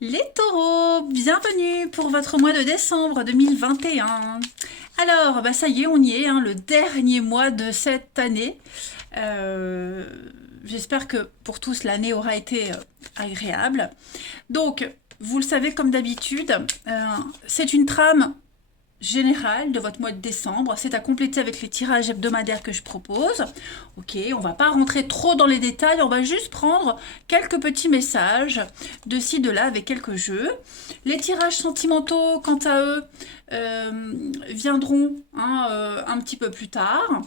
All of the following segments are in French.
Les taureaux, bienvenue pour votre mois de décembre 2021. Alors, bah ça y est, on y est, hein, le dernier mois de cette année. Euh, J'espère que pour tous l'année aura été agréable. Donc, vous le savez comme d'habitude, c'est une trame générale de votre mois de décembre. C'est à compléter avec les tirages hebdomadaires que je propose. Ok, on va pas rentrer trop dans les détails, on va juste prendre quelques petits messages de ci, de là avec quelques jeux. Les tirages sentimentaux, quant à eux, viendront un petit peu plus tard.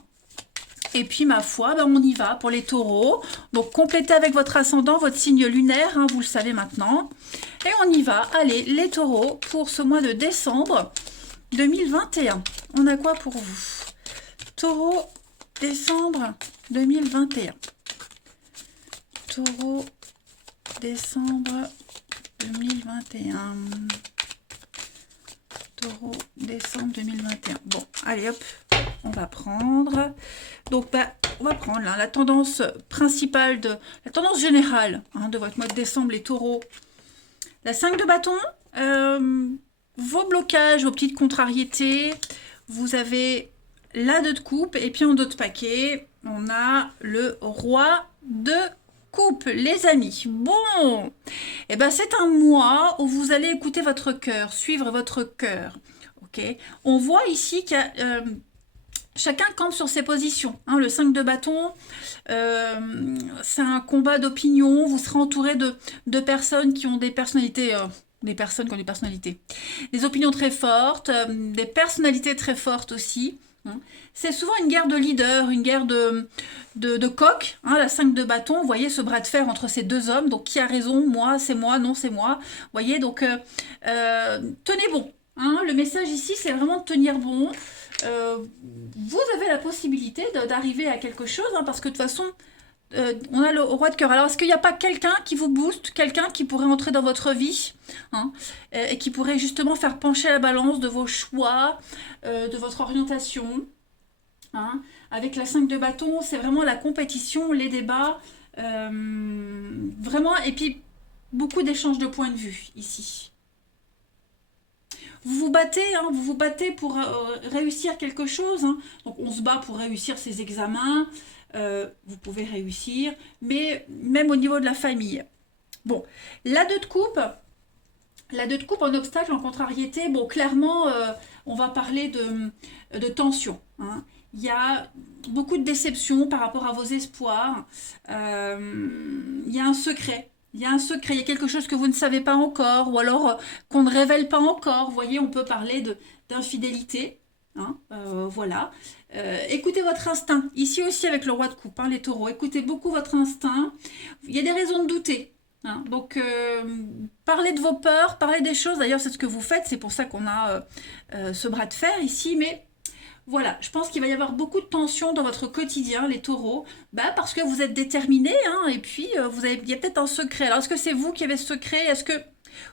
Et puis, ma foi, ben, on y va pour les taureaux. Donc, complétez avec votre ascendant, votre signe lunaire, hein, vous le savez maintenant. Et on y va. Allez, les taureaux, pour ce mois de décembre 2021. On a quoi pour vous? Taureau, décembre 2021. Taureau, décembre 2021. Taureau, décembre 2021. Bon, allez hop, on va prendre. Donc, bah, on va prendre là, la tendance principale, la tendance générale de votre mois de décembre, les taureaux. La 5 de bâton, vos blocages, vos petites contrariétés. Vous avez la 2 de coupe et puis en dos de paquet, on a le roi de coupe, les amis. Bon, et ben c'est un mois où vous allez écouter votre cœur, suivre votre cœur. Ok, on voit ici qu'il y a chacun campe sur ses positions. Le 5 de bâton, c'est un combat d'opinion. Vous serez entouré de personnes qui ont des personnalités. Des personnes qui ont des personnalités. Des opinions très fortes, des personnalités très fortes aussi. C'est souvent une guerre de leader, une guerre de coq. La 5 de bâton, vous voyez ce bras de fer entre ces deux hommes. Donc qui a raison? Moi, c'est moi, non, c'est moi. Vous voyez, donc tenez bon. Le message ici, c'est vraiment de tenir bon. Vous avez la possibilité d'arriver à quelque chose, parce que de toute façon, on a le roi de cœur. Alors, est-ce qu'il n'y a pas quelqu'un qui vous booste, quelqu'un qui pourrait entrer dans votre vie, et qui pourrait justement faire pencher la balance de vos choix, de votre orientation, Avec la 5 de bâton, c'est vraiment la compétition, les débats, vraiment, et puis beaucoup d'échanges de points de vue ici. Vous vous battez pour réussir quelque chose. Donc on se bat pour réussir ses examens. Vous pouvez réussir, mais même au niveau de la famille. Bon, la 2 de coupe en obstacle, en contrariété, bon, clairement, on va parler de tension. Il y a beaucoup de déception par rapport à vos espoirs. Il y a un secret. Il y a un secret, il y a quelque chose que vous ne savez pas encore, ou alors qu'on ne révèle pas encore. Vous voyez, on peut parler d'infidélité. Voilà. Écoutez votre instinct. Ici aussi avec le roi de coupe, les taureaux. Écoutez beaucoup votre instinct. Il y a des raisons de douter. Donc, parlez de vos peurs, parlez des choses. D'ailleurs, c'est ce que vous faites. C'est pour ça qu'on a ce bras de fer ici. Mais voilà, je pense qu'il va y avoir beaucoup de tension dans votre quotidien, les taureaux, parce que vous êtes déterminés, et puis il y a peut-être un secret. Alors, est-ce que c'est vous qui avez ce secret? Est-ce que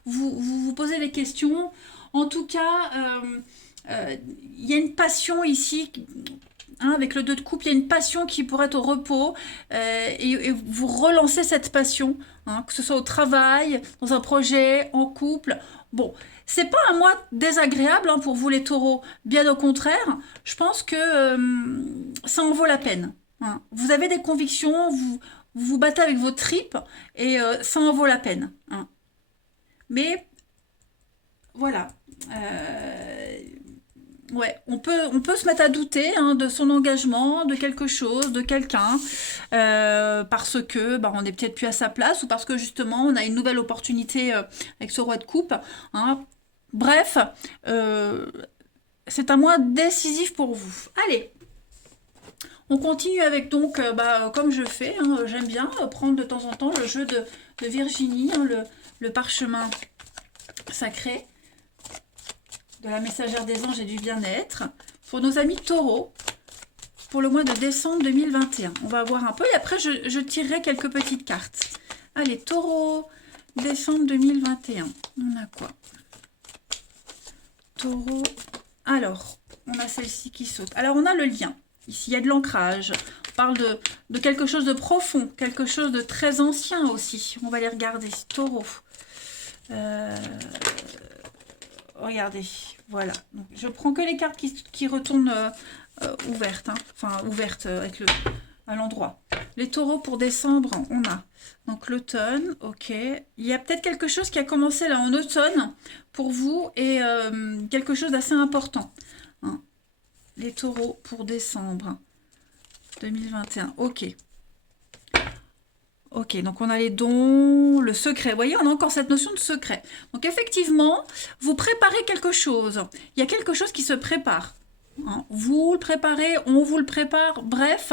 vous posez des questions? En tout cas, il y a une passion ici, avec le 2 de coupe, il y a une passion qui pourrait être au repos, et vous relancez cette passion, que ce soit au travail, dans un projet, en couple. Bon, c'est pas un mois désagréable pour vous les taureaux, bien au contraire, je pense que ça en vaut la peine. Vous avez des convictions, vous vous battez avec vos tripes, et ça en vaut la peine. Mais voilà. Ouais, on peut se mettre à douter de son engagement, de quelque chose, de quelqu'un, parce que on n'est peut-être plus à sa place, ou parce que justement on a une nouvelle opportunité avec ce roi de coupe. Bref, c'est un mois décisif pour vous. Allez, on continue avec donc, comme je fais, j'aime bien prendre de temps en temps le jeu de Virginie, le parchemin sacré de la messagère des anges et du bien-être, pour nos amis taureaux, pour le mois de décembre 2021. On va voir un peu, et après je tirerai quelques petites cartes. Allez, taureau, décembre 2021. On a quoi? Taureau. Alors, on a celle-ci qui saute. Alors, on a le lien. Ici, il y a de l'ancrage. On parle de quelque chose de profond, quelque chose de très ancien aussi. On va les regarder. Taureau. Euh, regardez, voilà. Donc, je prends que les cartes qui retournent ouvertes, hein. Enfin ouvertes avec à l'endroit. Les taureaux pour décembre, on a donc l'automne, ok. Il y a peut-être quelque chose qui a commencé là en automne pour vous et quelque chose d'assez important, hein. Les taureaux pour décembre 2021, ok. Ok, donc on a les dons, le secret. Vous voyez, on a encore cette notion de secret. Donc effectivement, vous préparez quelque chose. Il y a quelque chose qui se prépare, hein. Vous le préparez, on vous le prépare, bref.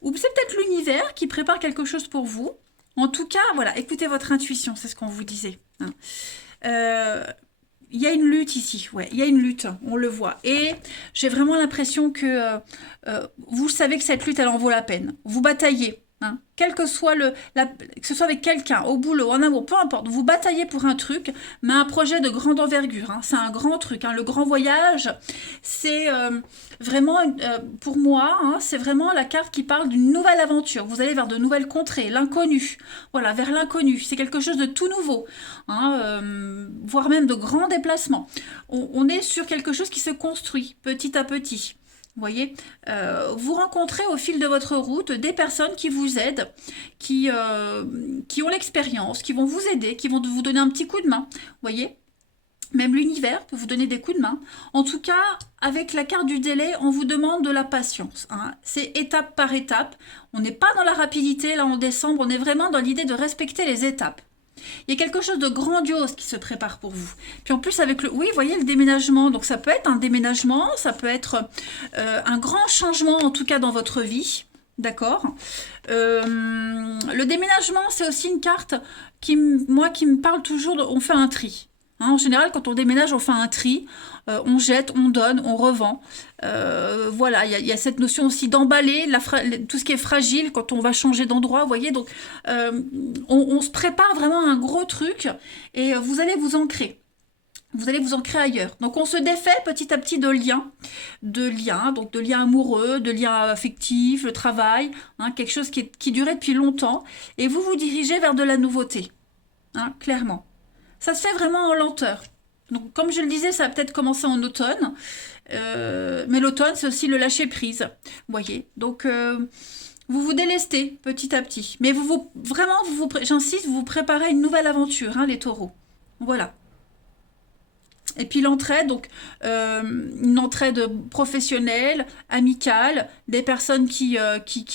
Ou c'est peut-être l'univers qui prépare quelque chose pour vous. En tout cas, voilà, écoutez votre intuition, c'est ce qu'on vous disait, hein. Il y a une lutte ici, ouais, il y a une lutte, on le voit. Et j'ai vraiment l'impression que vous savez que cette lutte, elle en vaut la peine. Vous bataillez, hein, quel que soit que ce soit avec quelqu'un, au boulot, en amour, peu importe, vous bataillez pour un truc, mais un projet de grande envergure, hein, c'est un grand truc, hein. Le grand voyage, c'est vraiment, pour moi, hein, c'est vraiment la carte qui parle d'une nouvelle aventure. Vous allez vers de nouvelles contrées, l'inconnu, voilà, vers l'inconnu. C'est quelque chose de tout nouveau, hein, voire même de grands déplacements. On est sur quelque chose qui se construit petit à petit. Vous voyez, vous rencontrez au fil de votre route des personnes qui vous aident, qui ont l'expérience, qui vont vous aider, qui vont vous donner un petit coup de main. Vous voyez, même l'univers peut vous donner des coups de main. En tout cas, avec la carte du délai, on vous demande de la patience, hein. C'est étape par étape. On n'est pas dans la rapidité, là en décembre, on est vraiment dans l'idée de respecter les étapes. Il y a quelque chose de grandiose qui se prépare pour vous. Puis en plus avec oui, vous voyez le déménagement, donc ça peut être un déménagement, ça peut être un grand changement en tout cas dans votre vie, d'accord. Le déménagement, c'est aussi une carte qui me parle toujours, on fait un tri. Hein, en général, quand on déménage, on fait un tri, on jette, on donne, on revend. Voilà, il y a cette notion aussi d'emballer tout ce qui est fragile quand on va changer d'endroit, vous voyez. Donc, on se prépare vraiment à un gros truc et vous allez vous ancrer. Vous allez vous ancrer ailleurs. Donc, on se défait petit à petit de liens, donc de liens amoureux, de liens affectifs, le travail, hein, quelque chose qui durait depuis longtemps. Et vous vous dirigez vers de la nouveauté, hein, clairement. Ça se fait vraiment en lenteur. Donc, comme je le disais, ça a peut-être commencé en automne. Mais l'automne, c'est aussi le lâcher-prise. Vous voyez. Donc, vous vous délestez petit à petit. Mais j'insiste, vous vous préparez une nouvelle aventure, hein, les taureaux. Voilà. Et puis l'entraide, donc une entraide professionnelle, amicale, des personnes qui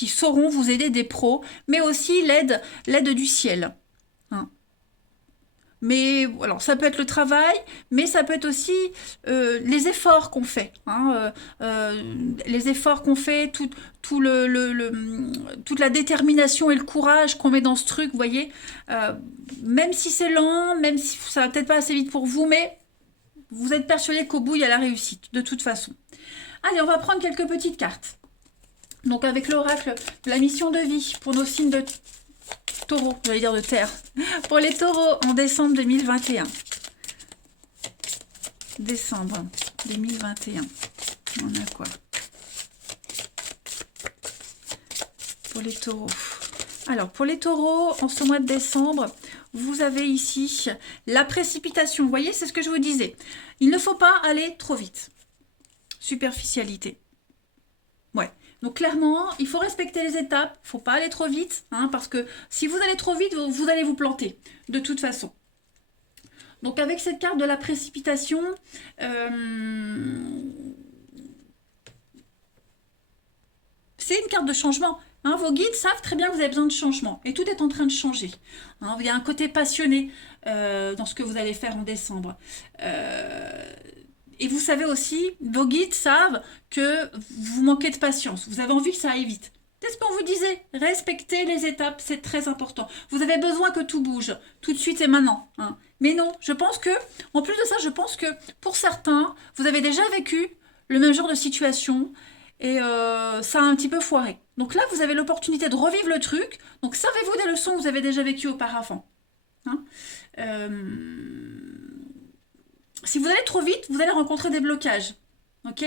sauront vous aider, des pros, mais aussi l'aide du ciel, hein. Mais alors, ça peut être le travail, mais ça peut être aussi les efforts qu'on fait, hein, les efforts qu'on fait, toute la détermination et le courage qu'on met dans ce truc, vous voyez. Même si c'est lent, même si ça va peut-être pas assez vite pour vous, mais vous êtes persuadé qu'au bout, il y a la réussite, de toute façon. Allez, on va prendre quelques petites cartes. Donc, avec l'oracle de la mission de vie pour nos signes de taureau, j'allais dire de terre. Pour les taureaux en décembre 2021. Décembre 2021. On a quoi? Pour les taureaux. Alors, pour les taureaux, en ce mois de décembre, vous avez ici la précipitation. Vous voyez, c'est ce que je vous disais. Il ne faut pas aller trop vite. Superficialité. Ouais. Donc clairement, il faut respecter les étapes, il ne faut pas aller trop vite, hein, parce que si vous allez trop vite, vous allez vous planter, de toute façon. Donc avec cette carte de la précipitation, c'est une carte de changement. Hein, vos guides savent très bien que vous avez besoin de changement, et tout est en train de changer. Hein, il y a un côté passionné dans ce que vous allez faire en décembre. Et vous savez aussi, vos guides savent que vous manquez de patience. Vous avez envie que ça aille vite. C'est ce qu'on vous disait. Respectez les étapes, c'est très important. Vous avez besoin que tout bouge, tout de suite et maintenant, hein. Mais non, je pense que, en plus de ça, je pense que pour certains, vous avez déjà vécu le même genre de situation et ça a un petit peu foiré. Donc là, vous avez l'opportunité de revivre le truc. Donc, savez-vous des leçons que vous avez déjà vécues auparavant, hein. Si vous allez trop vite, vous allez rencontrer des blocages, ok?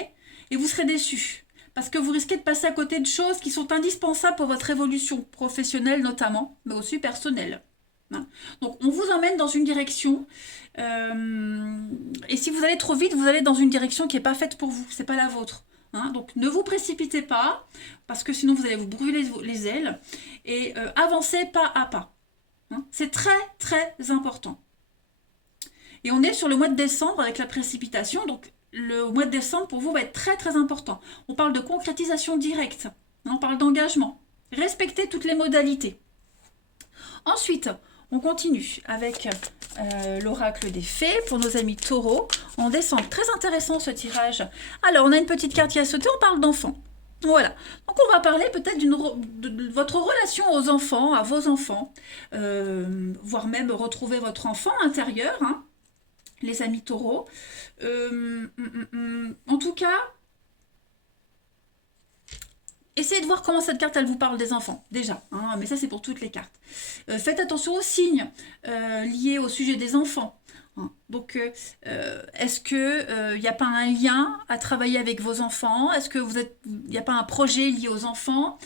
Et vous serez déçus, parce que vous risquez de passer à côté de choses qui sont indispensables pour votre évolution professionnelle notamment, mais aussi personnelle. Hein. Donc, on vous emmène dans une direction. Et si vous allez trop vite, vous allez dans une direction qui n'est pas faite pour vous. C'est pas la vôtre. Hein. Donc, ne vous précipitez pas, parce que sinon, vous allez vous brûler les ailes. Et avancez pas à pas. Hein. C'est très, très important. Et on est sur le mois de décembre avec la précipitation. Donc, le mois de décembre, pour vous, va être très, très important. On parle de concrétisation directe. Hein, on parle d'engagement. Respectez toutes les modalités. Ensuite, on continue avec l'oracle des fées pour nos amis taureaux en décembre. Très intéressant ce tirage. Alors, on a une petite carte qui a sauté, on parle d'enfants. Voilà. Donc, on va parler peut-être de votre relation aux enfants, à vos enfants, voire même retrouver votre enfant intérieur, hein, les amis taureaux. En tout cas, essayez de voir comment cette carte, elle vous parle des enfants, déjà. Hein, mais ça, c'est pour toutes les cartes. Faites attention aux signes liés au sujet des enfants. Hein. Donc, est-ce qu'il n'y a pas un lien à travailler avec vos enfants? Est-ce que il n'y a pas un projet lié aux enfants?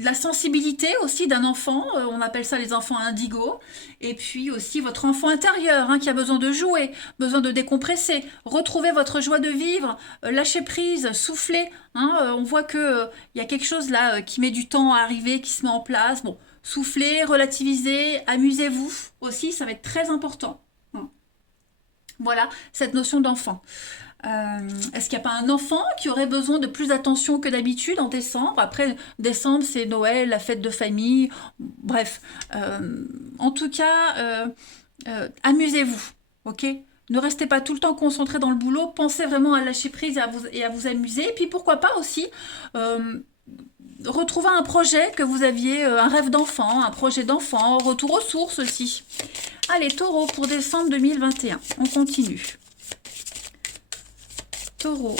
La sensibilité aussi d'un enfant, on appelle ça les enfants indigos, et puis aussi votre enfant intérieur hein, qui a besoin de jouer, besoin de décompresser, retrouver votre joie de vivre, lâcher prise, souffler, hein, on voit qu'il y a quelque chose là qui met du temps à arriver, qui se met en place, bon, soufflez, relativisez, amusez-vous aussi, ça va être très important. Hein. Voilà, cette notion d'enfant. Est-ce qu'il n'y a pas un enfant qui aurait besoin de plus d'attention que d'habitude en décembre? Après, décembre, c'est Noël, la fête de famille. Bref, en tout cas, amusez-vous, ok? Ne restez pas tout le temps concentré dans le boulot. Pensez vraiment à lâcher prise et à vous amuser. Et puis, pourquoi pas aussi retrouver un projet que vous aviez, un rêve d'enfant, un projet d'enfant, retour aux sources aussi. Allez, taureau, pour décembre 2021. On continue. Taureau,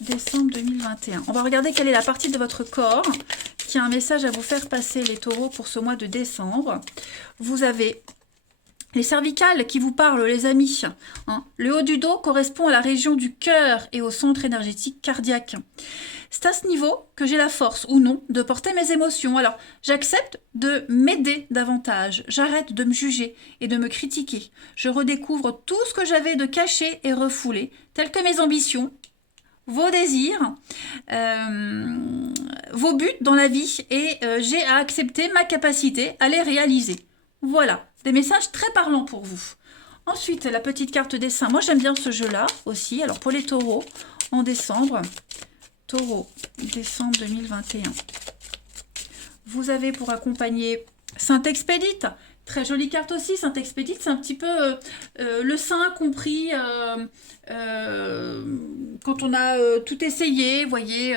décembre 2021. On va regarder quelle est la partie de votre corps qui a un message à vous faire passer, les taureaux, pour ce mois de décembre. Vous avez les cervicales qui vous parlent, les amis. Hein. Le haut du dos correspond à la région du cœur et au centre énergétique cardiaque. C'est à ce niveau que j'ai la force, ou non, de porter mes émotions. Alors, j'accepte de m'aider davantage. J'arrête de me juger et de me critiquer. Je redécouvre tout ce que j'avais de caché et refoulé, tels que mes ambitions, vos désirs, vos buts dans la vie, et j'ai à accepter ma capacité à les réaliser. Voilà, des messages très parlants pour vous. Ensuite, la petite carte dessin. Moi, j'aime bien ce jeu-là aussi. Alors, pour les taureaux, en décembre... Taureau, décembre 2021. Vous avez pour accompagner Saint-Expédite. Très jolie carte aussi. Saint-Expédite, c'est un petit peu le saint compris quand on a tout essayé. Vous voyez,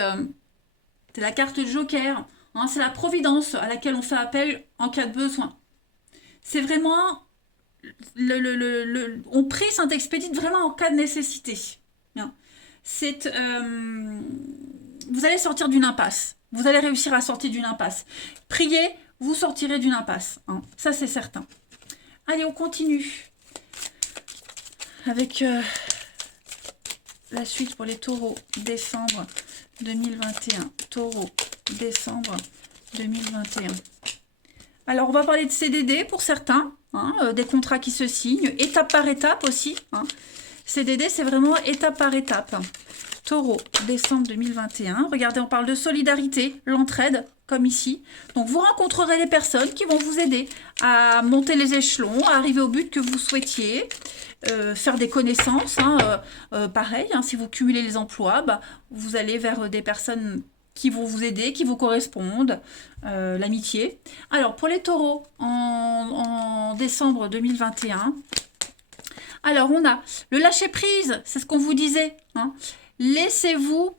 c'est la carte Joker. Hein, c'est la providence à laquelle on fait appel en cas de besoin. C'est vraiment... on prie Saint-Expédite vraiment en cas de nécessité. Hein. C'est... vous allez sortir d'une impasse. Vous allez réussir à sortir d'une impasse. Priez, vous sortirez d'une impasse. Hein. Ça, c'est certain. Allez, on continue. Avec la suite pour les taureaux. Décembre 2021. Taureau, décembre 2021. Alors, on va parler de CDD pour certains. Hein, des contrats qui se signent. Étape par étape aussi. Hein. CDD, c'est vraiment étape par étape. Taureau, décembre 2021. Regardez, on parle de solidarité, l'entraide, comme ici. Donc, vous rencontrerez des personnes qui vont vous aider à monter les échelons, à arriver au but que vous souhaitiez, faire des connaissances. Hein, pareil, hein, si vous cumulez les emplois, bah, vous allez vers des personnes qui vont vous aider, qui vous correspondent, l'amitié. Alors, pour les taureaux, en décembre 2021... Alors, on a le lâcher-prise, c'est ce qu'on vous disait. Hein. Laissez-vous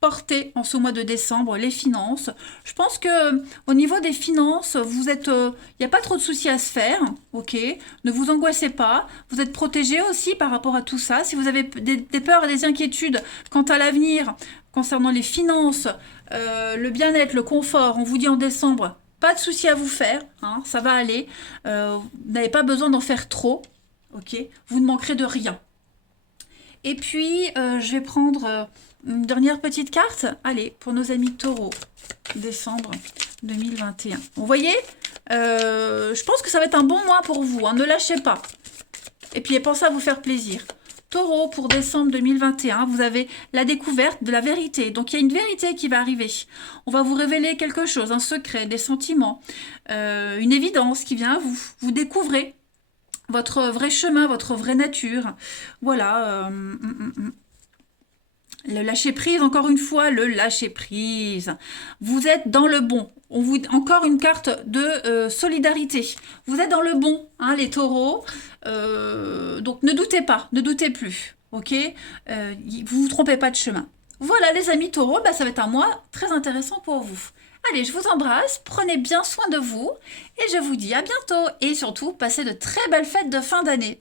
porter en ce mois de décembre les finances. Je pense que au niveau des finances, vous êtes, il n'y a pas trop de soucis à se faire. Ok, ne vous angoissez pas. Vous êtes protégé aussi par rapport à tout ça. Si vous avez des peurs et des inquiétudes quant à l'avenir, concernant les finances, le bien-être, le confort, on vous dit en décembre, pas de soucis à vous faire. Hein, ça va aller. Vous n'avez pas besoin d'en faire trop. Ok, vous ne manquerez de rien. Et puis, je vais prendre Une dernière petite carte. Allez, pour nos amis taureaux, décembre 2021. Vous voyez, je pense que ça va être un bon mois pour vous. Hein, ne lâchez pas. Et puis, pensez à vous faire plaisir. Taureau, pour décembre 2021, vous avez la découverte de la vérité. Donc, il y a une vérité qui va arriver. On va vous révéler quelque chose, un secret, des sentiments, une évidence qui vient à vous. Vous découvrez votre vrai chemin, votre vraie nature. Voilà. Le lâcher-prise, encore une fois, le lâcher-prise. Vous êtes dans le bon. Encore une carte de solidarité. Vous êtes dans le bon, hein, les taureaux. Donc ne doutez pas, ne doutez plus. Ok, vous vous trompez pas de chemin. Voilà les amis taureaux, bah, ça va être un mois très intéressant pour vous. Allez, je vous embrasse, prenez bien soin de vous et je vous dis à bientôt. Et surtout, passez de très belles fêtes de fin d'année.